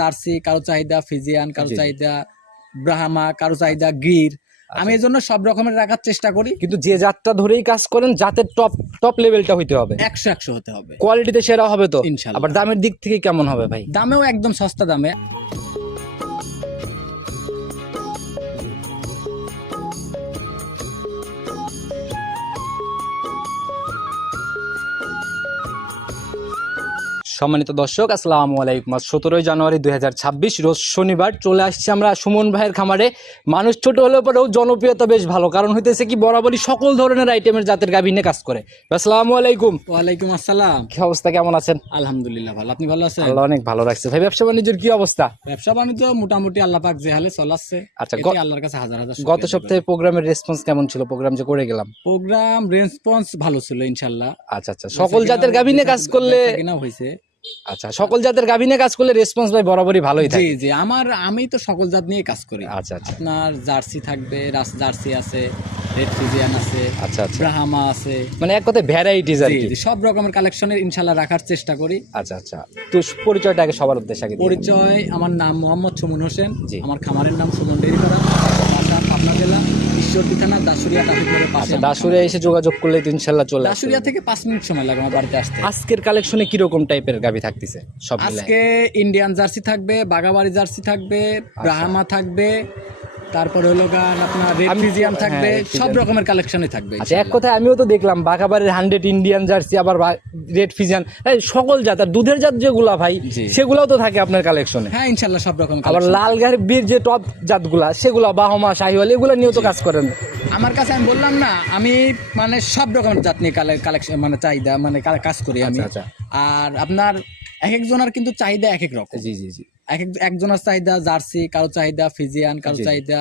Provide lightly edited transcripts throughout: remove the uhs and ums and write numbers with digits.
Jersey, কারো চাহিদা Friesian, কারো চাহিদা ব্রাহ্মা, কারো চাহিদা গির। আমি এই জন্য সব রকমের রাখার চেষ্টা করি, কিন্তু যে জাতটা ধরেই কাজ করেন জাতের টপ টপ লেভেলটা হইতে হবে, 100 হতে হবে, কোয়ালিটিতে সেরা হবে তো ইনশাআল্লাহ। আবার দামের দিক থেকে কেমন হবে ভাই? দামেও একদম সস্তা দামে। সম্মানিত দর্শক, আসসালামু আলাইকুম। 17 জানুয়ারি 2026 রোজ শনিবার চলে আসছি আমরা সুমন ভাইয়ের খামারে। মানুষ ছোট হলেও পরেও জনপ্রিয়তা বেশ ভালো, কারণ হইতেছে কি বরাবরই সকল ধরনের আইটেমের জাতের গাভী নিয়ে কাজ করে। আসসালামু আলাইকুম। ওয়ালাইকুম আসসালাম। কি অবস্থা, কেমন আছেন? আলহামদুলিল্লাহ ভালো, আপনি ভালো আছেন? আল্লাহ অনেক ভালো রাখছে। ভাই ব্যবসা বাণিজ্যের কি অবস্থা? ব্যবসা বাণিজ্য মোটামুটি আল্লাহ পাক যে হালে চলাচ্ছে, আচ্ছা, আল্লাহর কাছে হাজার হাজার গত সপ্তাহে প্রোগ্রামের রেসপন্স কেমন ছিল? প্রোগ্রাম যে করে গেলাম, প্রোগ্রাম রেসপন্স ভালো ছিল ইনশাআল্লাহ। আচ্ছা, সকল জাতের গাভী নিয়ে কাজ করলে কিনা হইছে। আচ্ছা, সকল জাতের গাভী নিয়ে কাজ করলে রেসপন্স ভাই বরাবরই ভালোই থাকে। জি, আমি তো সকল জাত নিয়ে কাজ করি। আচ্ছা, আপনার জার্সি থাকবে, জার্সি আছে, রেড ফিজিয়ান আছে, আচ্ছা, ব্রাহ্মা আছে, মানে এক কথায় ভ্যারাইটিজ আর কি। সব রকমের কালেকশনের ইনশাআল্লাহ রাখার চেষ্টা করি। আচ্ছা, তো পরিচয়টা আগে সবার উদ্দেশ্যে আগে দিন। পরিচয়, আমার নাম মোহাম্মদ সুমন হোসেন, জি। আমার খামারের নাম সুমন ডেইরিপাড়া, বাসা পাবনা জেলা ঈশ্বরদী থানা দাসুরিয়া ট্রাফিক মোড়ের পাশে। আচ্ছা, দাসুরিয়া এসে যোগাযোগ করলে তো ইনশাআল্লাহ চলে আসবে। দাসুরিয়া থেকে 5 মিনিট সময় লাগে আমার বাড়িতে আসতে। আজকের কালেকশনে কি রকম টাইপের গাভী থাকতেছে সব মিলে? আজকে ইন্ডিয়ান জার্সি থাকবে, বাগাবাড়ি জার্সি থাকবে, ব্রাহ্মা থাকবে, তারপরে হলো গান আপনার রেড ফিজিয়ান থাকবে, সব রকমের কালেকশনই থাকবে। আচ্ছা, এক কথায় আমিও তো দেখলাম বাঘাবাড়ির 100 ইন্ডিয়ান জার্সি, আবার রেড ফিজিয়ান, সকল জাত আর দুধের জাত যেগুলা ভাই সেগুলাও তো থাকে আপনার কালেকশনে। হ্যাঁ ইনশাআল্লাহ সব রকম। আবার লাল গাভীর যে টপ জাতগুলা সেগুলা বাহমা, শাহিওয়াল এগুলা নিয়েও তো কাজ করেন। আমার কাছে আমি বললাম না, আমি মানে সব রকমের জাত নিয়ে কালেকশন মানে চাহিদা মানে কাজ করি আমি। আচ্ছা, আর আপনার এক একজনের কিন্তু চাহিদা এক এক রকম। জি, একজনের চাহিদা জার্সি, কারো চাহিদা ফিজিয়ান, কারো চাহিদা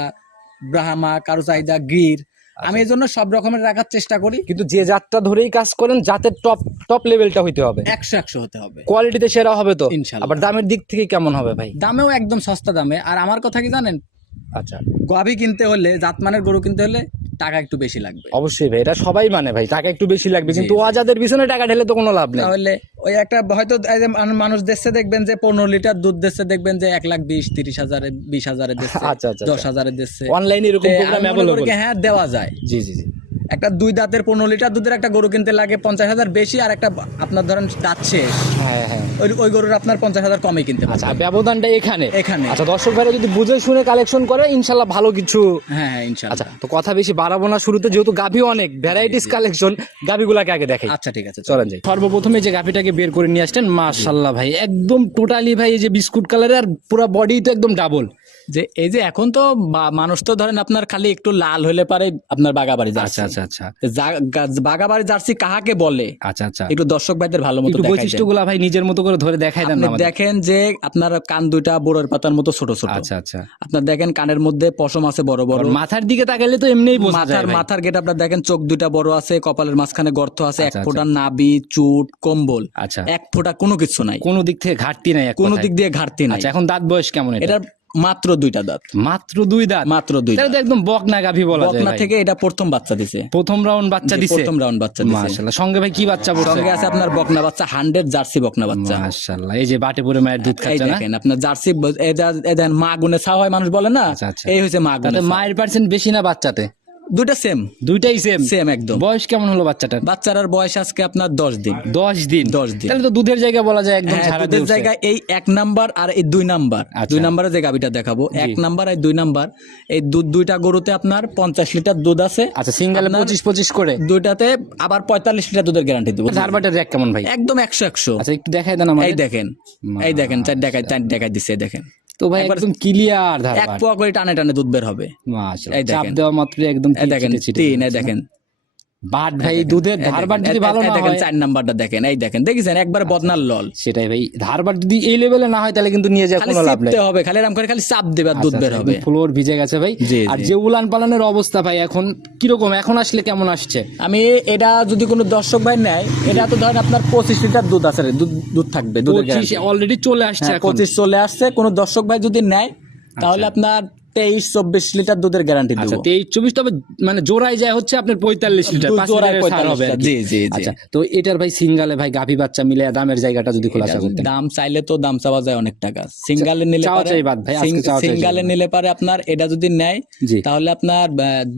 ব্রাহ্মা, কারো চাহিদা গির। আমি এই জন্য সব রকমের রাখার চেষ্টা করি, কিন্তু যে জাতটা ধরেই কাজ করেন জাতের টপ টপ লেভেলটা হইতে হবে, 100 হতে হবে, কোয়ালিটিতে সেরা হবে তো ইনশাআল্লাহ। আবার দামের দিক থেকে কেমন হবে ভাই? দামেও একদম সস্তা দামে। আর আমার কথা কি জানেন, আচ্ছা, গাভী কিনতে হলে, জাতমানের গরু কিনতে হলে টাকা একটু বেশি লাগবে। অবশ্যই ভাই, এটা সবাই মানে ভাই, টাকা একটু বেশি লাগবে, কিন্তু আজাদের পিছনে টাকা ঢেলে তো কোনো লাভ নেই। তাহলে ওই একটা হয়তো মানুষ দেখছে, দেখবেন যে 15 লিটার দুধ দিচ্ছে, দেখবেন যে 1,20,30,000 20,000 দিচ্ছে, আচ্ছা, 10,000 দিচ্ছে। অনলাইনে এরকম প্রোগ্রাম অ্যাভেলেবল, হ্যাঁ দেওয়া যায়। জি, একটা 2 দাঁতের 15 লিটার দুধের একটা গরু কিনতে লাগে 50,000 বেশি, আর একটা আপনার ধরেন দাঁত শেষ, হ্যাঁ, ওই গরুর আপনার 50,000 কমে কিনতে পারবে। আচ্ছা, ব্যবধানটা এখানে। এখানে আচ্ছা, দর্শক ভাইরা যদি বুঝে শুনে কালেকশন করে ইনশাআল্লাহ ভালো কিছু। হ্যাঁ ইনশাআল্লাহ। আচ্ছা, তো কথা বেশি বাড়াবো না, শুরুতে যেহেতু গাভী অনেক ভ্যারাইটিস কালেকশন, গাভীগুলাকে আগে দেখাই। আচ্ছা ঠিক আছে, চলেন যাই। সর্বপ্রথমে যে গাভীটাকে বের করে নিয়ে আসছেন, মাশাআল্লাহ ভাই, একদম টোটালি ভাই এই যে বিস্কুট কালারের, আর পুরো বডি তো একদম ডাবল। যে এই যে এখন তো মানুষ তো ধরেন আপনার খালি একটু লাল হলে পারে আপনার বাগাবাড়ি জার্সি। আচ্ছা, বাগাবাড়ি জার্সি কাহাকে বলে আচ্ছা, একটু দর্শক ভাইদের ভালো মতো একটু বৈশিষ্ট্যগুলা ভাই নিজের মতো করে ধরে দেখাই দেন। আপনি দেখেন যে আপনার কান দুইটা বড়ের পাতার মতো ছোট ছোট। আচ্ছা, আপনার দেখেন কানের মধ্যে পশম আছে বড় বড়, মাথার দিকে তাকালে তো এমনিই বোঝা যায়। মাথার গেট আপনার দেখেন, চোখ দুইটা বড় আছে, কপালের মাঝখানে গর্ত আছে, এক ফোঁটা নাভি, চুট, কম্বল, আচ্ছা, এক ফোঁটা কোনো কিছু নাই, কোনো দিক থেকে ঘাটতি নাই, কোনো দিক দিয়ে ঘাটতি নাই। আচ্ছা, এখন দাঁত বয়স কেমন? এটা মাত্র 2টা দাঁত। মাত্র 2 দাঁত? মাত্র 2 দাঁত। তো একদম বকনা গাভী বলা যায়। বকনা থেকে এটা প্রথম বাচ্চা দিছে, প্রথম রাউন্ড বাচ্চা দিছে। প্রথম রাউন্ড বাচ্চা দিছে মাশাআল্লাহ। সঙ্গে ভাই কি বাচ্চা পড়ছে? সঙ্গে আছে আপনার বকনা বাচ্চা, 100 জার্সি বকনা বাচ্চা। মাশাআল্লাহ, এই যে বাটেপুরে মায়ের দুধ খাচ্ছে না? দেখেন আপনার জার্সি, এই দেখেন মা গুনে ছাও হয় মানুষ বলে না, এই হইছে মা গুনে। তাতে মায়ের পার্সেন্ট বেশি না বাচ্চাতে? দুইটা সেম, দুইটাই সেম একদম। বয়স কেমন হলো বাচ্চাটার? বাচ্চাটার বয়স আজকে আপনার 10 দিন। 10 দিন? তাহলে তো দুধের জায়গা বলা যায় একদম। দুধের জায়গা এই 1 নাম্বার আর এই 2 নাম্বার। 2 নাম্বারে যে গাবিটা দেখাবো, 1 নাম্বার আর 2 নাম্বার, এই দুধ দুইটা গরুতে আপনার 50 লিটার দুধ আছে। আচ্ছা, সিঙ্গেলে 25 করে, দুইটাতে আবার 45 লিটার দুধের গ্যারান্টি দেবো। ধারবাটের রেট কেমন ভাই? একদম 100। আচ্ছা, একটু দেখাই দেন আমাদের। এই দেখেন চার দেখাই দিচ্ছে, দেখেন তো ভাই একদম ক্লিয়ার ধারবাট, 1 পোয়া করে টানে টানে দুধ বের হবে। মাশাআল্লাহ, চাপ দেওয়া মাত্র একদম দেখেন 3, এই দেখেন বাট ভাই, দুধের ধারবাট যদি ভালো না হয়। 4 নাম্বারটা দেখেন, এই দেখেন, দেখেছেন একবার বদনার লল। সেটাই ভাই, ধারবাট যদি এই লেভেলে না হয় তাহলে কিন্তু নিয়ে যায় কোনো লাভ নাই। হবে খালি এরকম করে খালি চাপ দেবে আর দুধ বের হবে। ফ্লোর ভিজে গেছে ভাই। আর যে উলান পালানের অবস্থা ভাই এখন কিরকম, এখন আসলে কেমন আসছে? আমি এটা যদি কোনো দর্শক ভাই নেয়, এটা তো ধরেন আপনার 25 লিটার দুধ আছে, দুধ থাকবে, দুধের গ্যারান্টি অলরেডি চলে আসছে, 25 চলে আসছে। কোনো দর্শক ভাই যদি নেয় তাহলে আপনার 23-24 লিটার দুধের গ্যারান্টি আচ্ছা দেবো। 23-24, তবে মানে জোড়ায় যায় হচ্ছে আপনার 45 লিটার, 5 জোড়ায় লিটারের ছাড় হবে আর কি। জি জি জি। আচ্ছা, তো এটার ভাই সিঙ্গালে ভাই গাভী বাচ্চা মিলে দামের জায়গাটা যদি খোলাসা করতেন। দাম চাইলে তো দাম চাওয়া যায় অনেক টাকা, সিঙ্গালে নিলে চাওয়া চাই বাদ ভাই, আজকে চাওয়া চাই সিঙ্গালে নিলে পারে আপনার এটা যদি নেয় জি। তাহলে আপনার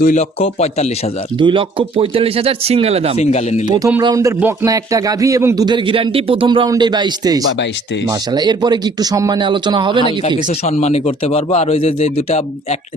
2,45,000 2,45,000 সিঙ্গালে দাম। সিঙ্গালে নিলে প্রথম রাউন্ডের বকনা একটা গাভী এবং দুধের গ্যারান্টি প্রথম রাউন্ডে 22-23। 22-23। মাশাআল্লাহ, এরপরে কি একটু সম্মানে আলোচনা হবে নাকি হালকা fix? কিছু সম্মানই করতে পারবো। আর ওই যে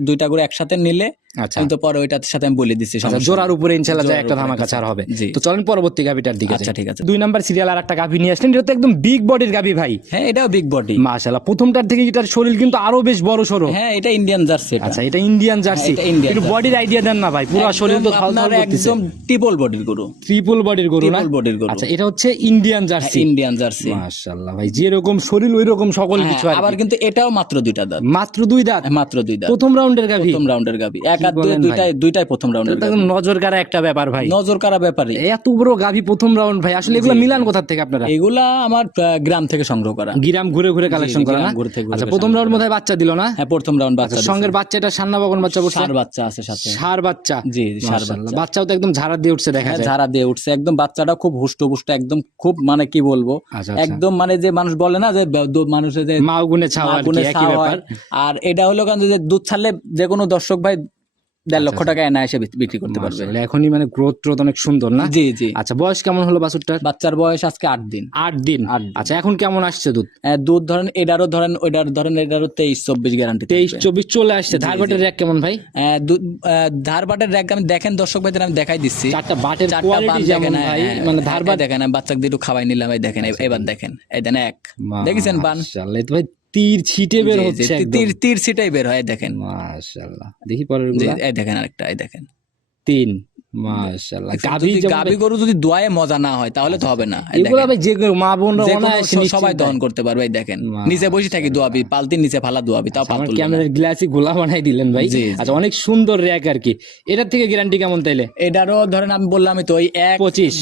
দুইটা করে একসাথে নিলে আচ্ছা আমি তো পরে ওইটার সাথে আমি বলে দিচ্ছি আচ্ছা, সমস্যা জোড়ার উপরে ইনশাআল্লাহ যায় জোড়ার একটা উপরে ধামাকা একটা ছাড় হবে। জি। তো চলেন পরবর্তী গাভীটার দিকে আচ্ছা, যাই। ঠিক আছে। 2 নাম্বার সিরিয়াল আর একটা গাভী নিয়ে আসলেন, এটা তো একদম বিগ বডির গাভী ভাই। হ্যাঁ, এটাও বিগ বডি। মাশাআল্লাহ, প্রথমটার থেকে এটার শরীর কিন্তু আরো বেশ বড় সরো। হ্যাঁ, এটা ইন্ডিয়ান জার্সি। আচ্ছা, এটা ইন্ডিয়ান জার্সি। এটা Indian একটু জার্সি। বডির আইডিয়া দেন না ভাই, পুরো শরীর তো থাল থাল আপনার করতেছে। একদম ট্রিপল বডির গরু। ট্রিপল বডির গরু না? ট্রিপল বডির গরু। আচ্ছা, এটা হচ্ছে ইন্ডিয়ান জার্সি। Indian jersey. মাশাআল্লাহ ভাই, যেরকম শরীর ওই রকম সকল হ্যাঁ, কিছু আর আবার কি। কিন্তু এটাও মাত্র 2টা দাঁত। মাত্র 2 দাঁত, মাত্র 2 দাঁত। প্রথম রাউন্ডের গাভী। প্রথম রাউন্ডের গাবি। এক আর বলেন ভাই? দুইটাই প্রথম রাউন্ডের এটা একদম নজর কাড়া একটা ব্যাপার ভাই। নজর কাড়া ব্যাপারে। এত বড় গাভী প্রথম রাউন্ড ভাই, আসলে এগুলো মিলান কোথা থেকে আপনারা? এগুলা আমার গ্রাম থেকে সংগ্রহ করা। গিরাম ঘুরে ঘুরে কালেকশন করা না? গ্রাম ঘুরে থেকে আচ্ছা, ঘুরে প্রথম রাউন্ড মধ্যে বাচ্চা দিল না? হ্যাঁ, প্রথম রাউন্ড বাচ্চা দিছে। সঙ্গের বাচ্চাটা সান্না বকন বাচ্চা পড়ছে? ষাঁড় বাচ্চা আছে সাথে। ষাঁড় বাচ্চা। জি, ষাঁড় মাশাআল্লাহ, বাচ্চা। বাচ্চাও তো একদম ঝাড়া দিয়ে উঠছে দেখা হ্যাঁ, যায়। ঝাড়া দিয়ে উঠছে একদম। বাচ্চাটা খুব হুষ্টপুষ্ট, একদম খুব মানে কি বলবো, আচ্ছা, একদম মানে যে মানুষ বলে না যে মানুষের যে মা গুনে ছাওয়া আর কি, আগুনে একই ছাওয়া ব্যাপার। হয়। আর এটা হলো কারণ যে দুধ ছাড়লে যে কোনো দর্শক ভাই 1.5 লক্ষ টাকা এনে এসে বিক্রি করতে পারবে। মাশাআল্লাহ, এখনই মানে গ্রোথ ট্রোথ অনেক সুন্দর না? জি জি। আচ্ছা, বয়স কেমন হলো বাছুরটার? বাচ্চার বয়স আজকে 8 দিন। 8 দিন। 8 দিন। আচ্ছা, এখন কেমন আসছে দুধ? দুধ ধরেন এটারও ধরেন ওইটার ধরেন এটারও 23-24 গ্যারান্টি। 23-24 চলে আসছে। ধারবাটের র্যাক কেমন ভাই? ধারবাটের র্যাক আমি দেখেন দর্শক ভাইদের আমি দেখাই দিচ্ছি। চারটা বাটের চারটা কোয়ালিটি বান যেমন দেখেন, ভাই, হ্যাঁ, মানে হ্যাঁ, ধারবাট দেখেন আমি বাচ্চাকে দিয়ে একটু খাওয়াই নিলাম। এই দেখেন, এবার দেখেন, এই দেন এক দেখেছেন বান। মাশাআল্লাহ, এই তো ভাই তীর ছিটে বের জি, জি, হচ্ছে একদম। তীর সিটাই বের হয়, দেখেন। মাশাআল্লাহ, দেখি পরের জি, গুলা। এই দেখেন আরেকটা, এই দেখেন 3। মাশাআল্লাহ, গাভী গাবি গরু যদি দোয়ায় মজা না হয় তাহলে তো হবে না। এই এগুলো দেখেন। ভাই যে কেউ মা বোনরা যে কোনো অনায়াসে সবাই নিশ্চিন্তায়। দহন করতে পারবে। এই দেখেন, মা- নিচে বসে থাকি দোয়াবি, পালতির নিচে ফালা দোয়াবি, তাও আমার পালতুল না। ক্যামেরার গ্লাসি গোলা বানাই দিলেন ভাই। জি, জি। আচ্ছা, অনেক সুন্দর র্যাক আর কি। এটার থেকে গ্যারান্টি কেমন তাইলে? এটারও ধরেন আমি বললাম তো ওই 25।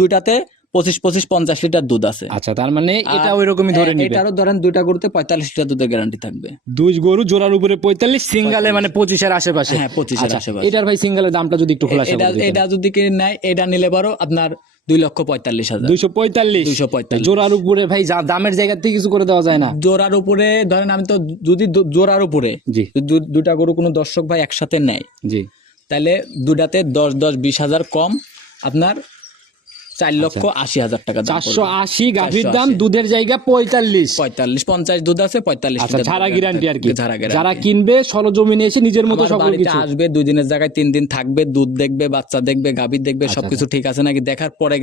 দুইটাতে 25-50 লিটার দুধ আছে। আচ্ছা, তার মানে এটা ওই রকমই ধরে নিবে। এটারও ধরেন দুইটা গরুতে 45 লিটার দুধের গ্যারান্টি থাকবে। দুই গরু জোড়ার উপরে 45, সিঙ্গালে মানে 25 এর আশেপাশে। হ্যাঁ, 25 এর আচ্ছা, আশেপাশে। এটার ভাই সিঙ্গালের দামটা যদি একটু খোলাসা এটা করে দিতেন। এটা যদি কিনে নেয়, এটা নিলে পারো আপনার 2,45,000। 245। 245। জোড়ার উপরে ভাই দামের জায়গা থেকে কিছু করে দেওয়া যায় না? জোড়ার উপরে ধরেন আমি তো যদি জোড়ার উপরে জি দুইটা গরু কোনো দর্শক ভাই একসাথে নেয়, জি। তাহলে দুটাতে 10-20,000 কম আপনার 4,80,000 টাকা দাম পড়বে। 480 গাভীর দাম, 480 দুধের জায়গা 45। 45-50 দুধ আছে, 45 আচ্ছা, লিটার ঝাড়া দুধ গ্যারান্টি আর কি। ঝাড়া guarantee। যারা কিনবে সরজমিনে এসে নিজের মতো আমার সকল বাড়িতে কিছু। আসবে, 2 দিনের জায়গায় 3 দিন থাকবে, দুধ দেখবে, বাচ্চা দেখবে, গাভীর দেখবে, সবকিছু ঠিক আছে নাকি দেখার পরে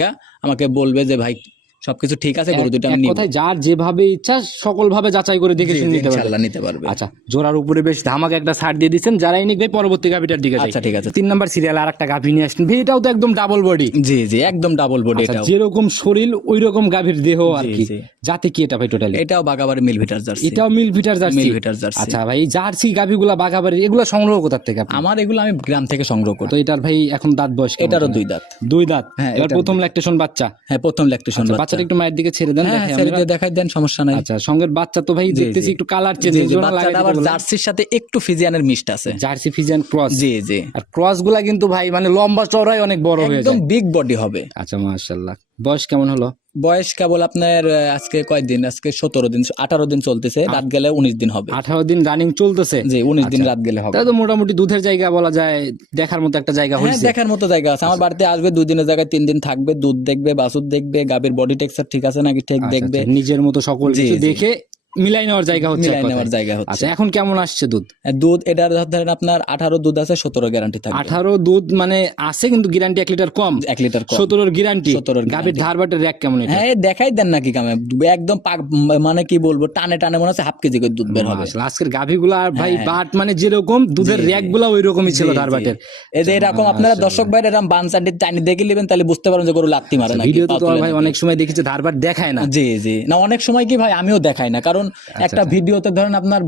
আমাকে বলবে যে ভাই সবকিছু ঠিক আছে, গরু দুটো আমি এক নিব। কথায় যার যেভাবে ইচ্ছা সকল ভাবে যাচাই করে দেখে শুনে নিতে পারবে। ইনশাআল্লাহ নিতে পারবে। আচ্ছা, জোড়ার উপরে বেশ ধামাকা একটা ছাড় দিয়ে দিচ্ছেন। যারাই নিক ভাই পরবর্তী গাভীটার দিকে যাই। আচ্ছা, ঠিক আছে। 3 নাম্বার সিরিয়াল আর একটা গাভী নিয়ে আসছেন ভাই, এটাও তো একদম ডাবল বডি। জি জি, একদম ডাবল বডি। এটাও যেরকম শরীর ওই রকম গাভীর দেহ আর কি। জি। জাতে কি এটা ভাই টোটালি? এটাও বাগাবাড়ি মিল ভিটার জার্সি। এটাও মিল ভিটার জার্সি। মিল ভিটার জার্সি। আচ্ছা ভাই, জার্সি গাভীগুলা বাগাবাড়ি এগুলা সংগ্রহ কোথা থেকে আপনি? আমার এগুলো আমি গ্রাম থেকে সংগ্রহ করি। তো এটার ভাই এখন দাঁত বয়স কেমন? এটারও 2 দাঁত। 2 দাঁত। হ্যাঁ, এবার এটার প্রথম ল্যাকটেশন বাচ্চা। হ্যাঁ, প্রথম ল্যাকটেশন বাচ্চা। বাচ্চাটা একটু মায়ের দিকে ছেড়ে দেন, হ্যাঁ, দেখে ছেড়ে আমরা। দিয়ে দেখাই দেন, সমস্যা নাই। আচ্ছা, সঙ্গের বাচ্চা তো ভাই দেখতেছি একটু কালার চেঞ্জ। জি, জি, বাচ্চাটা আবার জার্সির সাথে একটু ফিজিয়ানের মিক্সড আছে। জার্সি ফিজিয়ান ক্রস। জি জি। আর ক্রস গুলা কিন্তু ভাই মানে লম্বা চওড়াই অনেক বড় হয়ে একদম যায়। বিগ বডি হবে। আচ্ছা, মাশাআল্লাহ। বয়স কেমন হলো? বয়স কেবল আপনার আজকে কয়দিন, আজকে 17 দিন 18 দিন চলতেছে, রাত গেলে 19 দিন হবে। 18 দিন রানিং চলতেছে। জি, 19 দিন রাত গেলে হবে। তাহলে তো মোটামুটি দুধের জায়গা বলা যায়, দেখার মতো একটা জায়গা হ্যাঁ, হয়েছে। দেখার মতো জায়গা আছে। আমার বাড়িতে আসবে, 2 দিনের জায়গায় 3 দিন থাকবে, দুধ দেখবে, বাছুর দেখবে, গাভীর বডি টেক্সচার ঠিক আছে নাকি ঠিক আচ্ছা, দেখবে, আচ্ছা, নিজের মতো সকল জি, কিছু জি। দেখে মিলাই নেওয়ার জায়গা হচ্ছে। মিলাই এক কথায়। নেওয়ার জায়গা হচ্ছে। আচ্ছা, এখন কেমন আসছে দুধ? দুধ এটার ধরেন আপনার 18 দুধ আছে, 17 গ্যারান্টি থাকবে। 18 দুধ মানে আছে, কিন্তু গ্যারান্টি 1 লিটার কম। 1 লিটার কম। 17 গ্যারান্টি। 17 গাভীর ধারবাটের র্যাক কেমন এটা? হ্যাঁ, দেখাই দেন নাকি কামে, একদম মানে কি বলবো, টানে টানে মনে হচ্ছে 1/2 কেজি করে দুধ বের হবে। আসলে আজকের গাভীগুলা আর ভাই বাট মানে যেরকম দুধের র্যাক গুলা ওই রকমই ছিল ধারবাটের। এই যে এরকম আপনারা দর্শক ভাই এরকম বানচান্ডি টানি দেখে নেবেন, তাহলে বুঝতে পারেন যে গরু লাত্তি মারে নাকি। ভিডিওতে তো ভাই অনেক সময় দেখেছি ধারবাট দেখায় না। জি জি, না অনেক সময় কি ভাই আমিও দেখাই না, কারণ কারণ একটা ভিডিওতে ধরেন আপনার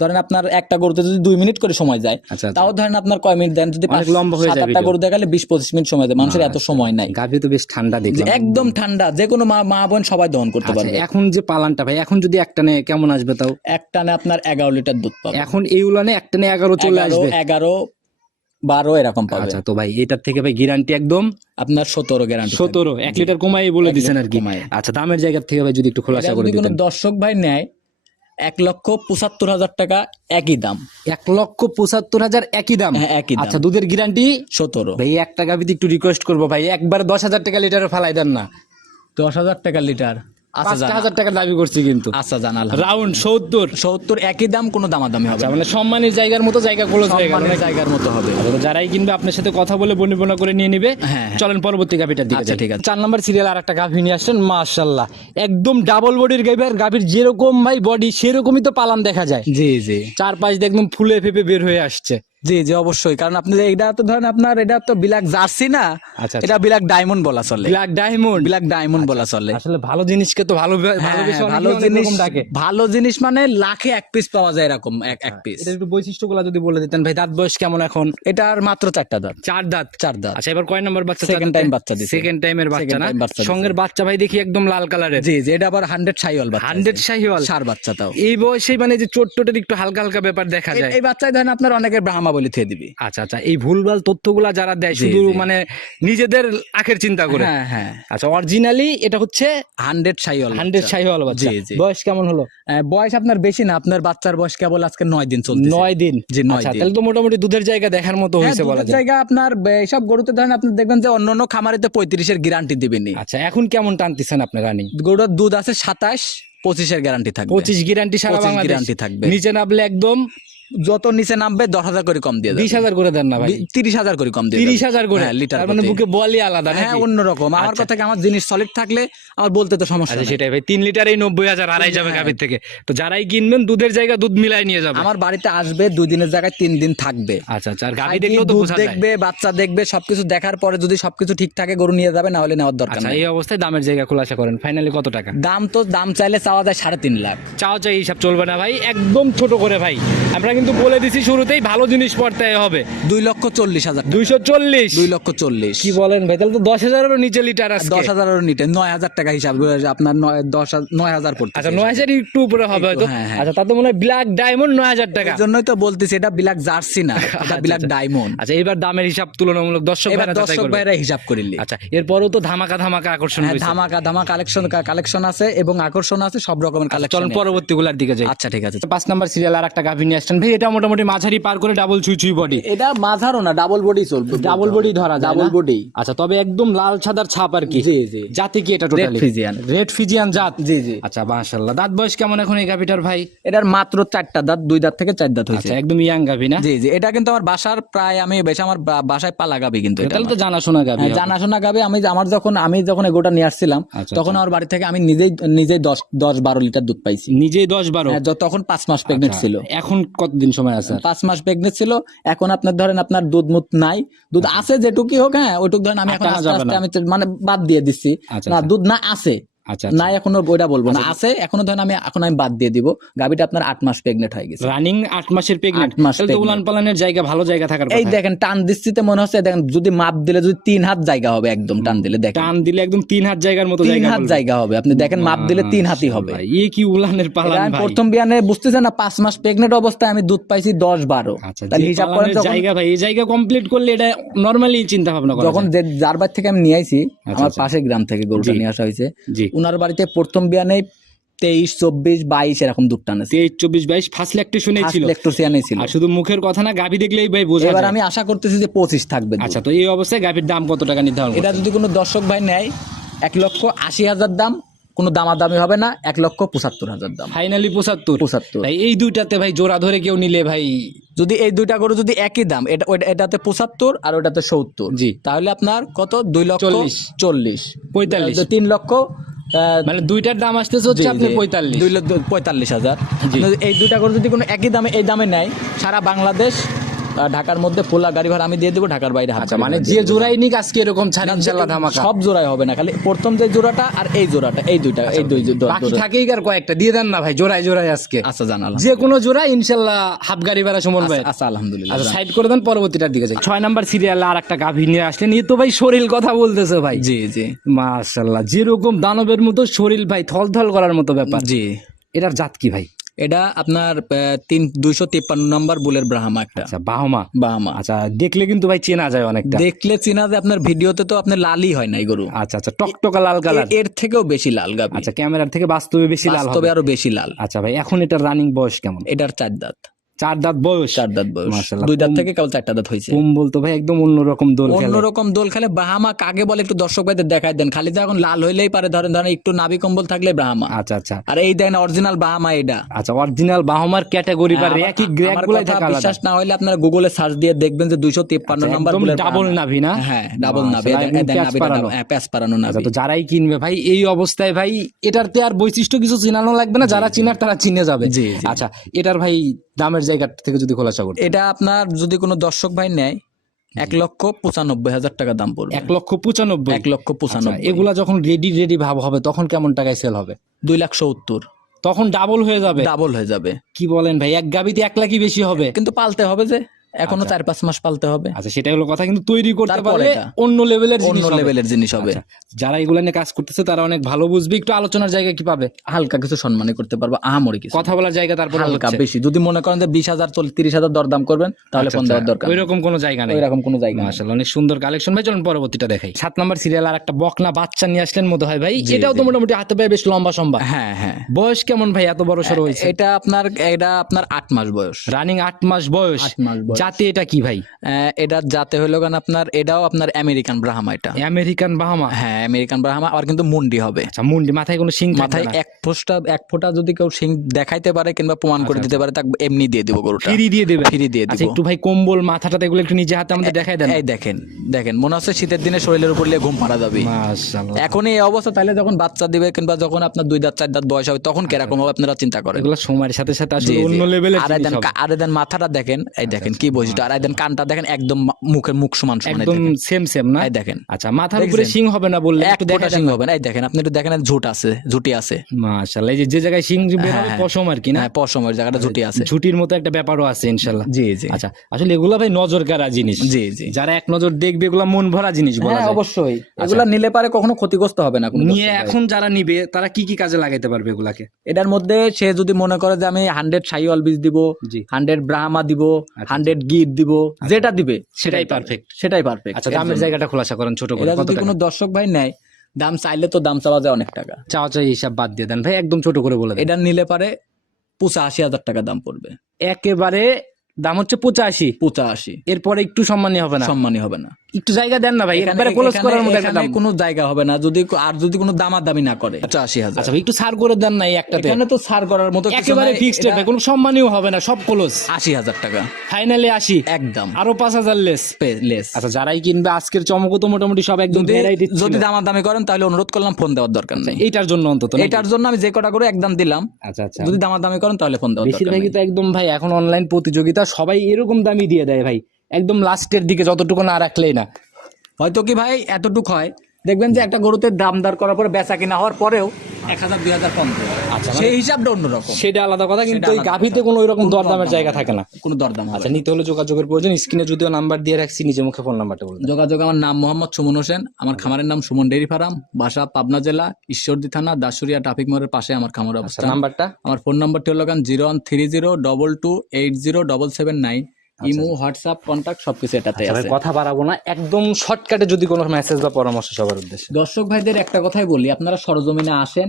ধরেন আপনার একটা গরুতে যদি 2 মিনিট করে সময় যায়, আচ্ছা, আচ্ছা। তাও ধরেন আপনার কয় মিনিট দেন, যদি অনেক লম্বা হয়ে যায় 7-8টা video। গরু দেখালে 20-25 মিনিট সময় দেয়, মানুষের এত সময় নাই। গাভী তো বেশ ঠান্ডা দেখলাম। একদম ঠান্ডা, যে কোনো মা বোন সবাই দহন করতে আচ্ছা, পারবে। এখন যে পালানটা ভাই, এখন যদি একটা নে কেমন আসবে তাও? এক টানে আপনার 11 লিটার দুধ পাবে। এখন এই উলানে একটা নে 11 চলে আসবে। 11-12 এরকম পাবে। আচ্ছা, তো ভাই এটার থেকে ভাই গ্যারান্টি একদম আপনার 17 গ্যারান্টি। 17, 1 লিটার কমাই বলে দিচ্ছেন আর কি। কমায়। আচ্ছা, দামের জায়গা থেকে ভাই যদি একটু খোলাসা করে যদি কোনো দিতেন। দর্শক ভাই নেয় 1,75,000 টাকা একই দাম। 1,75,000 একই দাম? হ্যাঁ, একই দাম। আচ্ছা, দুধের গ্যারান্টি 17। ভাই একটা গাভিতে একটু রিকোয়েস্ট করবো ভাই, একবার 10,000 টাকা লিটারে ফালাই দেন না। 10,000 টাকা লিটার। আচ্ছা জান, 5,000 টাকা দাবি করছি কিন্তু। আচ্ছা জানাল রাউন্ড 70 একই দাম, কোনো দামাদামি হবে আচ্ছা, না। মানে সম্মানের জায়গার মতো জায়গা ক্লোজ হয়ে গেল। সম্মানের জায়গার মতো হবে। তো যারাই কিনবে আপনার সাথে কথা বলে বনিবনা করে নিয়ে নিবে। হ্যাঁ। চলেন পরবর্তী গাভিটার দিকে আচ্ছা, যাই। ঠিক আছে। 4 নম্বর সিরিয়াল আর একটা গাভি নিয়ে আসছেন, মাশাআল্লাহ একদম ডাবল বডির গাভি। আর গাভির যেরকম ভাই বডি সেরকমই তো পালান দেখা যায়। জি জি চারপাশ দিয়ে একদম ফুলে ফেপে বের হয়ে আসছে। জি জি অবশ্যই, কারণ আপনি এটা তো ধরেন আপনার এটা তো ব্ল্যাক জার্সি না, আচ্ছা, এটা ব্ল্যাক ডায়মন্ড বলা চলে। ব্ল্যাক ডায়মন্ড, ব্ল্যাক ডায়মন্ড বলা চলে। আসলে ভালো জিনিসকে তো ভালো হ্যাঁ, ভালোবেসে ভালো অনেকে অনেক জিনিস, রকম ডাকে। ভালো জিনিস মানে লাখে 1 পিস পাওয়া যায়, এরকম এক পিস। এটা একটু বৈশিষ্ট্যগুলো যদি বলে দিতেন ভাই। দাঁত বয়স কেমন এখন? এটার মাত্র 4টা দাঁত। 4 দাঁত। 4 দাঁত। আচ্ছা, এবার কয় নাম্বার বাচ্চা? Second time বাচ্চা দিছে। সেকেন্ড টাইমের বাচ্চা Second না? time বাচ্চা দিছে। সঙ্গের বাচ্চা ভাই দেখি একদম লাল কালারের। জি জি, এটা আবার 100 শাহিওয়াল বাচ্চা। 100 শাহিওয়াল সার বাচ্চা তাও। এই বয়সে মানে যে চোটটোটের একটু হালকা হালকা ব্যাপার দেখা যায়। এই বাচ্চায় ধরেন আপনার অনেকে ব্রাহ্মা বলি থিয়ে দিবি। আচ্ছা আচ্ছা, এই ভুলভাল তথ্যগুলা যারা দেয় শুধু জি। মানে নিজেদের আখের চিন্তা করে। হ্যাঁ হ্যাঁ, আচ্ছা, অরিজিনালি এটা হচ্ছে 100 শাহিওয়াল। 100 শাহিওয়াল বাচ্চা। জি জি। বয়স কেমন হলো? বয়স আপনার বেশি না, আপনার বাচ্চার বয়স কেবল আজকে 9 দিন চলছে। 9 দিন। জি, 9 আচ্ছা, দিন। তাহলে তো মোটামুটি দুধের জায়গা দেখার মতো হ্যাঁ, হয়েছে বলা দুধের যায়। জায়গা আপনার এইসব গরুতে ধরেন আপনি দেখবেন যে অন্যান্য খামারেতে 35-এর গ্যারান্টি দিবেনি। আচ্ছা, এখন কেমন টানতেছেন আপনার রানিং? গরুর দুধ আছে 27-25-এর গ্যারান্টি থাকবে। 25 গ্যারান্টি সারা 25 বাংলাদেশ গ্যারান্টি থাকবে। নিচে নামলে একদম যত নিচে নামবে 10,000 করে কম দিয়ে দেবে। 20,000 করে দেন না ভাই? 30,000 করে কম দিয়ে দেবে। 30,000 করে? হ্যাঁ, লিটার তার মানে প্রতি। বুকে বলই আলাদা হ্যাঁ, নাকি? অন্যরকম। আমার কথা কি, আমার জিনিস সলিড থাকলে আমার বলতে তো সমস্যা আচ্ছা, নেই। সেটাই ভাই। 3 লিটারেই 90,000 আড়াই যাবে গাভীর থেকে। তো যারাই কিনবেন দুধের জায়গা দুধ মিলাই নিয়ে যাবে। আমার বাড়িতে আসবে 2 দিনের জায়গায় 3 দিন থাকবে। আচ্ছা আচ্ছা, আর গাভী খাইতে দেখলেও তো দুধ বোঝা যায়। দেখবে, বাচ্চা দেখবে, সবকিছু দেখার পরে যদি সবকিছু ঠিক থাকে গরু নিয়ে যাবে, না হলে নেওয়ার দরকার আচ্ছা, নেই। এই অবস্থায় দামের জায়গা খোলাসা করেন। ফাইনালি কত টাকা? দাম চাইলে চাওয়া যায় 3.5 লাখ। চাও চাই হিসাব চলবে না ভাই, একদম ছোট করে ভাই। আমরা কিন্তু বলে দিছি শুরুতেই ভালো জিনিস পড়তে হবে। 2,40,000। 240? 2,40,000। কি বলেন ভাই, তাহলে তো 10,000-এরও নিচে লিটার আছে। 10,000-এর নিটে 9,000 টাকা হিসাব করে আপনার 9,000 পড়ছে। আচ্ছা, 9,000 একটু উপরে হবে হয়তো। হ্যাঁ, হ্যাঁ। আচ্ছা, তাতে মনে হয় ব্ল্যাক ডায়মন্ড 9,000 টাকা। এই জন্যই তো বলতেছি এটা ব্ল্যাক জার্সি না, এটা আচ্ছা, ব্ল্যাক আচ্ছা। ডায়মন্ড। আচ্ছা, এবার দামের হিসাব তুলনামূলক দর্শক এবার ভাইরা যাচাই দর্শক করবে। ভাইরা হিসাব করিলি। আচ্ছা, এরপরও তো ধামাকা ধামাকা আকর্ষণ হ্যাঁ, রয়েছে। ধামাকা কালেকশন আছে এবং আকর্ষণ আছে, সব রকমের চলুন কালেকশন। পরবর্তীগুলোর দিকে যাই। আচ্ছা, ঠিক আছে। 5 নাম্বার সিরিয়াল আর একটা গাভী নিয়ে আসছেন ভাই। এটা মোটামুটি মাঝারি পার করে ডাবল ছুঁই বডি। এটা মাঝারও না, ডাবল বডি চলবে। ডাবল বডি ধরা যায় ডাবল না? বডি। আচ্ছা, তবে একদম লাল সাদার ছাপ আর কি। জি জি। জাতি কি এটা টোটালি? ফ্রিজিয়ান। রেড ফিজিয়ান জাত। জি জি। আচ্ছা, মাশাআল্লাহ। দাঁত বয়স কেমন এখন এই গাভীটার ভাই? এটার মাত্র 4টা দাঁত, 2 দাঁত থেকে 4 দাঁত হয়েছে। আচ্ছা, একদম ইয়াং গাভী না? জি জি। এটা কিন্তু আমার বাসার প্রায় আমি বেশ আমার বাসায় পালা গাবি কিন্তু এটা। তাহলে তো জানাশোনা গাভী। হ্যাঁ, জানাশোনা গাবে। আমি যখন এগোটা নিয়ে আসছিলাম, আচ্ছা, তখন আমার বাড়ি থেকে আমি নিজেই 10-12 লিটার দুধ পাইছি। নিজেই 10-12? হ্যাঁ, তখন 5 মাস প্রেগনেন্ট ছিল। এখন কতদিন সময় আছে? 5 মাস প্রেগনেন্ট ছিল। এখন আপনার ধরেন আপনার দুধ মুত নাই, দুধ আছে যেটুকুই হোক। হ্যাঁ, ওইটুক ধরেন আমি এখন আটা আস্তে যাবে আস্তে না। আমি মানে বাদ দিয়ে দিচ্ছি। আচ্ছা, না, আচ্ছা। দুধ না আছে। আচ্ছা, নাই এখনো ওইটা বলবো না, আছে এখনো ধরেন আমি বাদ দিয়ে দিব। গাবিটা আপনার 8 মাস প্রেগনেন্ট হয়ে গেছে। রানিং 8 মাসের প্রেগনেন্ট। 8 মাস তাহলে তো উলান পালানের জায়গা, ভালো জায়গা থাকার এই কথা। দেখেন টান দিচ্ছিতে মনে হচ্ছে, দেখেন যদি মাপ দিলে যদি 3 হাত জায়গা হবে, একদম টান দিলে দেখেন টান দিলে একদম 3 হাত জায়গার মতো 3 জায়গা হাত বলবে। জায়গা হবে। আপনি দেখেন মাপ দিলে 3 হাতই হবে। ভাই, এই কি উলানের পালান এটা আমি ভাই। প্রথম বিয়ানে বুঝতেছেন না, 5 মাস প্রেগনেন্ট অবস্থায় আমি দুধ পাইছি 10-12। আচ্ছা, তাহলে যে হিসাব করেন পালানের জায়গা ভাই, এই জায়গা কমপ্লিট করলে এটা নরমালি চিন্তা ভাবনা করা যখন যায়। যার বাড়ি থেকে আমি নিয়ে আইছি, আমার আচ্ছা। পাশের গ্রাম থেকে গরুটা জি। নিয়ে আসা হয়েছে। জি। উনার বাড়িতে প্রথম বিয়ানে 23-24-22 এরকম দুধ টানেছে। 23-24-22 ফার্স্ট ল্যাকটেশনে ছিল। ল্যাকটোসিয়ানে ছিল। আর শুধু মুখের কথা না, গাভী দেখলেই ভাই বোঝা এবার যায়। আমি আশা করতেছি যে 25 থাকবে দুধ। আচ্ছা, তো এই অবস্থায় গাভীর দাম কত টাকা নির্ধারণ এটা করছেন? যদি কোনো দর্শক ভাই নেয় 1,80,000 দাম, কোনো দামাদামি হবে না। 1,75,000 দাম। ফাইনালি 75। 75। ভাই এই দুইটাতে ভাই জোড়া ধরে কেউ নিলে ভাই, যদি এই দুইটা গরু যদি একই দাম, এটাতে 75 আর ওটাতে 70, জি। তাহলে আপনার কত? 2,40,000 45। 3 লক্ষ মানে দুইটার দাম আসতেছে হচ্ছে আপনি 45। 45,000। জি। এই দুইটা গরু যদি কোনো একই দামে এই দামে নেয়, সারা বাংলাদেশ ঢাকার মধ্যে ফুল গাড়ি ভাড়া আমি দিয়ে দেবো, ঢাকার বাইরে হাফ আচ্ছা গাড়ি মানে ভাড়া যে দিয়ে দেবো। জোড়াই নিক আজকে এরকম ছাড় ইনশাআল্লাহ ধামাকা। সব জোড়ায় হবে না, খালি প্রথম যে জোড়াটা আর এই জোড়াটা, এই দুইটা, এই দুই বাকি থাকেই আর কয়েকটা দিয়ে দেন না ভাই, জোড়ায় জোড়ায় আজকে। আচ্ছা জানালাম, যে কোনো জোড়া ইনশাআল্লাহ হাফ গাড়ি ভাড়া সুমন ভাই। আচ্ছা আলহামদুলিল্লাহ। আচ্ছা সাইড করে দেন, পরবর্তীটার দিকে যাই। 6 নাম্বার সিরিয়ালে আর একটা গাভী নিয়ে আসলেন, এই তো ভাই শরীর কথা বলতেছে ভাই। জি জি মাশাআল্লাহ, যেরকম দানবের মতো শরীর ভাই, থলথল করার মতো ব্যাপার। জি। এটার জাত কি ভাই? এটা আপনার 253 নম্বর বুলের ব্রাহ্মা একটা। আচ্ছা বাহমা। বাহামা। আচ্ছা দেখলে কিন্তু ভাই চেনা যায় অনেকটা। দেখলে চেনা যায়, আপনার ভিডিওতে তো আপনার লালই হয় নাই গরু। আচ্ছা আচ্ছা, টকটকা লাল কালার। এর থেকেও বেশি লাল গাবি। আচ্ছা ক্যামেরার থেকে বাস্তবে বেশি লাল বাস্তবে হবে। আরো বেশি লাল। আচ্ছা ভাই, এখন এটার রানিং বয়স কেমন? এটার 4 দাঁত। 4 দাঁত বয়স। 4 দাঁত বয়স, মাশাআল্লাহ। 2 দাঁত থেকে কেবল 4টা দাঁত হয়েছে। কম্বল তো ভাই একদম অন্যরকম দোল খেলে। অন্যরকম দোল খেলে। বাহামা কাকে বলে একটু দর্শক ভাইদের দেখায় দেন, খালি তো এখন লাল হইলেই পারে, ধরেন একটু নাভি কম্বল থাকলে ব্রাহ্মা। আচ্ছা আচ্ছা আর এই দেখেন অরিজিনাল বাহামা এটা। আচ্ছা, অরিজিনাল বাহমার ক্যাটাগরি বা একই গ্রেড আমার গুলাই কথা থাকে আলাদা। বিশ্বাস না হইলে আপনারা গুগলে সার্চ দিয়ে দেখবেন যে 253 নম্বর একদম বুলের ডাবল বাহামা। নাভি না? হ্যাঁ ডাবল নাভি, মাশাআল্লাহ, এই দেখেন প্যাচ নাভিটা পারানো। ডাবল, হ্যাঁ প্যাচ পারানো নাভি। আচ্ছা, তো যারাই কিনবে ভাই এই অবস্থায় ভাই, এটারতে আর বৈশিষ্ট্য কিছু চিনানো লাগবে না, যারা চিনার তারা চিনে যাবে। জি, জি। আচ্ছা, এটার ভাই দামের জায়গা থেকে যদি খোলাসা করতে। এটা আপনার যদি কোনো দর্শক ভাই নেয় 1,95,000 টাকা দাম পড়বে। 1,95,000। 1,95,000। এগুলা যখন রেডি ভাব হবে তখন কেমন টাকায় সেল হবে? 2,70,000 তখন ডাবল হয়ে যাবে। ডাবল হয়ে যাবে। কি বলেন ভাই, এক গাবিতে 1 লাখই বেশি হবে? কিন্তু পালতে হবে, যে এখনো 4-5 মাস পালতে হবে। আচ্ছা সেটাই হলো কথা, কিন্তু তৈরি করতে তারপরে পারলে এটা অন্য লেভেলের অন্য জিনিস হবে। লেভেলের জিনিস হবে। আচ্ছা, যারা এগুলা নিয়ে কাজ করতেছে তারা অনেক ভালো বুঝবে। একটু আলোচনার জায়গা কি পাবে? হালকা কিছু সম্মানই করতে পারবো, আহামরি কিছু। কথা বলার জায়গা তারপর হালকা বেশি যদি মনে করেন যে 20,000 30,000 দরদাম করবেন তাহলে ফোন দেওয়ার দরকার। ওইরকম কোনো জায়গা নেই। ওইরকম কোনো জায়গা নেই। মাশাআল্লাহ, অনেক সুন্দর কালেকশন ভাই। চলুন পরবর্তীটা দেখাই। 7 নাম্বার সিরিয়াল আর একটা বকনা বাচ্চা নিয়ে আসলেন মতো হয় ভাই। এটাও তো মোটামুটি হাতে পায়ে বেশ লম্বা সম্বা। হ্যাঁ হ্যাঁ। বয়স কেমন ভাই, এত বড় সরো হয়েছে? এটা আপনার 8 মাস বয়স। রানিং 8 মাস বয়স। 8 মাস বয়স। জাতে এটা কি ভাই? এটা যাতে হলো গান আপনার, এটাও আপনার আমেরিকান ব্রাহ্মা। এটা আমেরিকান বাহামা। হ্যাঁ আমেরিকান ব্রাহ্মা, আর কিন্তু মুন্ডি হবে। আচ্ছা, মুন্ডি, মাথায় কোনো শিং মাথায় এক ফোঁটা যদি কেউ সিং দেখাইতে পারে কিংবা প্রমাণ করে দিতে পারে, তাকে এমনি দিয়ে দিব গরুটা। ফ্রি দিয়ে দেবে? ফ্রি দিয়ে আচ্ছা, দিব। একটু ভাই কম্বল মাথাটা এগুলো একটু নিজে হাতে আমাদের দেখাই দেন। এই দেখেন দেখেন, মনে হচ্ছে শীতের দিনে শরীরের উপর দিয়ে ঘুম পাড়া যাবে। মাশাআল্লাহ, এখন এই অবস্থা, তাহলে যখন বাচ্চা দিবে কিংবা যখন আপনার 2 দাঁত 4 দাঁত বয়স হবে তখন কিরকম হবে আপনারা চিন্তা করেন। এগুলো সময়ের সাথে সাথে জি, আসলে জি। অন্য লেভেলের আর জিনিস দেন হবে। আর দেন মাথাটা দেখেন, এই দেখেন কি বৈশিষ্ট্য। আর দেন কানটা দেখেন, একদম মুখ সমান সমান। এই একদম দেখেন, সেম না? এই দেখেন। আচ্ছা, মাথার উপরে শিং হবে না বললে এক একটু ফোঁটা দেখা সিং হবে না। এই দেখেন, আপনি একটু দেখেন, ঝুটি আছে। মাশাআল্লাহ, এই যে জায়গায় শিং বের হবে হ্যাঁ, পশম আর কি না? হ্যাঁ পশমের জায়গাটা ঝুটি আছে। ঝুটির মতো একটা ব্যাপারও আছে ইনশাআল্লাহ। জি জি। আচ্ছা, আসলে এগুলা ভাই নজর কাড়া জিনিস। জি জি। যারা এক নজর দেখবে এগুলা মন ভরা জিনিস বলা হ্যাঁ যায়। অবশ্যই, এগুলা নিলে পারে কখনো ক্ষতিগ্রস্ত হবে না কোনো নিয়ে দর্শক ভাই। এখন যারা নিবে তারা কি কি কাজে লাগাইতে পারবে এগুলাকে? এটার মধ্যে সে যদি মনে করে যে আমি 100 শাহিওয়াল বীজ দিব, জি। 100 ব্রাহ্মা দিব, 100 গির দিব, যেটা দিবে সেটাই perfect। সেটাই পারফেক্ট। আচ্ছা, দামের জায়গাটা খোলাসা করেন ছোট করে। এটা কত যদি টাকা? কোনো দর্শক ভাই নেয়, দাম চাইলে তো দাম চাওয়া যায় অনেক টাকা। চাওয়া চাই হিসাব বাদ দিয়ে দেন ভাই, একদম ছোট করে বলে দেন। এটা নিলে পারে 85,000 টাকা দাম পড়বে। একেবারে দাম হচ্ছে 85। এরপরে একটু সম্মানী হবে না? সম্মানী হবে না। একটু জায়গা দেন না ভাই, এখানে- একবারে ক্লোজ এখানে- করার মতো একটা এখানে দাম। কোনো জায়গা হবে না যদি কোনো দামাদামি না করে। 85,000। আচ্ছা ভাই, একটু ছাড় করে দেন না এই একটাতে। এখানে তো ছাড় করার মতো কিছু একেবারে নাই, ফিক্সড এটা ভাই, কোনো সম্মানীও হবে না, সব ক্লোজ। 80,000 টাকা ফাইনালি 80 একদম, আরো 5,000 লেস। লেস। আচ্ছা, যারাই কিনবে আজকের চমক তো মোটামুটি সব একদম ভ্যারাইটি। যদি দামাদামি করেন তাহলে অনুরোধ করলাম ফোন দেওয়ার দরকার নেই। এইটার জন্য অন্তত নাকি? এটার জন্য আমি যে কটা করে একদম দিলাম। আচ্ছা আচ্ছা, যদি দামাদামি করেন তাহলে ফোন দেওয়ার দরকার বেশিরভাগই নেই। তো একদম ভাই এখন অনলাইন প্রতিযোগিতা, সবাই এরকম দামই দিয়ে দেয় ভাই, একদম লাস্টের দিকে যতটুকু না রাখলেই না। হয়তো কি ভাই এতটুক হয়, দেখবেন যে একটা গরুতে দাম দর করার পরে বেচা কিনা হওয়ার পরেও 1,000-2,000 কম দেবে। আচ্ছা, সেই হিসাবটা অন্যরকম, সেটা আলাদা কথা, কিন্তু সেটা ওই আলাদা গাভিতে কথা। কোনো ওইরকম কোনো দরদামের দরদাম জায়গা হবে থাকে না। কোনো দরদাম হবে আচ্ছা, না। নিতে হলে যোগাযোগের প্রয়োজন। স্ক্রিনে যদিও নাম্বার দিয়ে রাখছি, নিজে মুখে ফোন নাম্বারটা বলুন। যোগাযোগ, আমার নাম মোহাম্মদ সুমন হোসেন, আমার খামারের নাম সুমন ডেইরি ফার্ম, বাসা পাবনা জেলা ঈশ্বরদী থানা দাসুরিয়া ট্রাফিক মোড়ের পাশে আমার খামার আচ্ছা, অবস্থান। নাম্বারটা? আমার ফোন নাম্বারটি হলো 013022807779। ইমো, হোয়াটসঅ্যাপ, কন্টাক্ট সবকিছু এটাতে আচ্ছা ভাই, আছে। কথা বাড়াবো না, একদম শর্টকাটে যদি কোনো মেসেজ বা পরামর্শ সবার উদ্দেশ্যে। দর্শক ভাইদের একটা কথাই বলি, আপনারা সরজমিনে আসেন,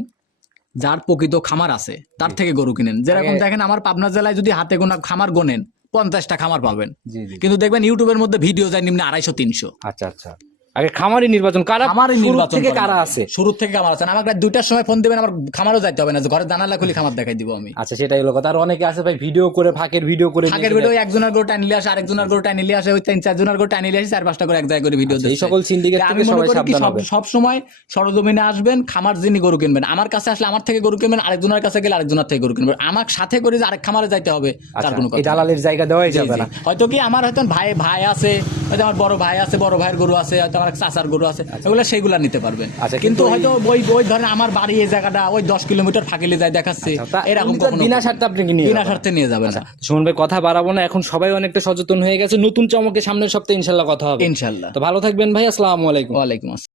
যার প্রকৃত খামার আছে তার থেকে গরু কিনেন। যেরকম দেখেন আমার পাবনা জেলায় যদি হাতে গোনা খামার গোনেন 50টা খামার পাবেন, জি জি। কিন্তু দেখবেন ইউটিউবের মধ্যে ভিডিও যায় নিম্নে 250-300। আচ্ছা আচ্ছা, আগে খামারি নির্বাচন কারা খামারই শুরু নির্বাচন থেকে করেন। কারা আছে? শুরু থেকে খামার আছে, আমাকে রাত 2টার সময় ফোন দিবেন, আমার খামারও যাইতে হবে না, যে ঘরে জানালা খুলে খামার দেখাই দিব আমি। আচ্ছা, সেটাই হলো কথা। আর অনেকে আছে ভাই ভিডিও করে, ফাঁকের ভিডিও করে নিয়ে আগের এসে ভিডিও একজনের গরু টানি নিয়ে আসে, আরেকজনের গরু টানি নিয়ে আসে, ওই 3-4 জনের গরু টানি নিয়ে আসে, 4-5টা করে এক জায়গায় করে ভিডিও আচ্ছা, এই দিচ্ছে। সকল সিন্ডিকেট আমি থেকে মনে সবাই করি কি সাবধান হবে। সব সময় সরজমিনে আসবেন, খামার যিনি গরু কিনবেন, আমার কাছে আসলে আমার থেকে গরু কিনবেন, আরেকজনের কাছে গেলে আরেকজনের থেকে গরু কিনবেন। আমার সাথে করে যে আরেক খামারে যাইতে হবে তার আচ্ছা, কোনো এই কথা না। দালালের জায়গা দেওয়াই জি, যাবে জি। না। হয়তো কি আমার হয়তো ভাই আছে, হয়তো আমার বড় ভাই আছে, বড় ভাইয়ের গরু আছে, হয়তো আমার চাচার গরু আছে, এগুলো সেইগুলা নিতে পারবেন। আচ্ছা, কিন্তু কিন্তু হয়তো ওই ধরেন আমার বাড়ি এই জায়গাটা ওই 10 কিলোমিটার ফাঁকিলে যায় দেখাচ্ছে, আচ্ছা, তা এরকম উনি তো কখনো বিনা স্বার্থে আপনাকে নিয়ে বিনা যাবে না। স্বার্থে নিয়ে যাবে না, সুমন ভাই কথা বাড়াবো না, এখন সবাই অনেকটা সচেতন হয়ে গেছে। নতুন চমকে সামনের সপ্তাহে ইনশাল্লাহ কথা হবে। ইনশাল্লাহ। তো ভালো থাকবেন ভাই, আসসালামু আলাইকুম। ওয়ালাইকুম আসসালাম।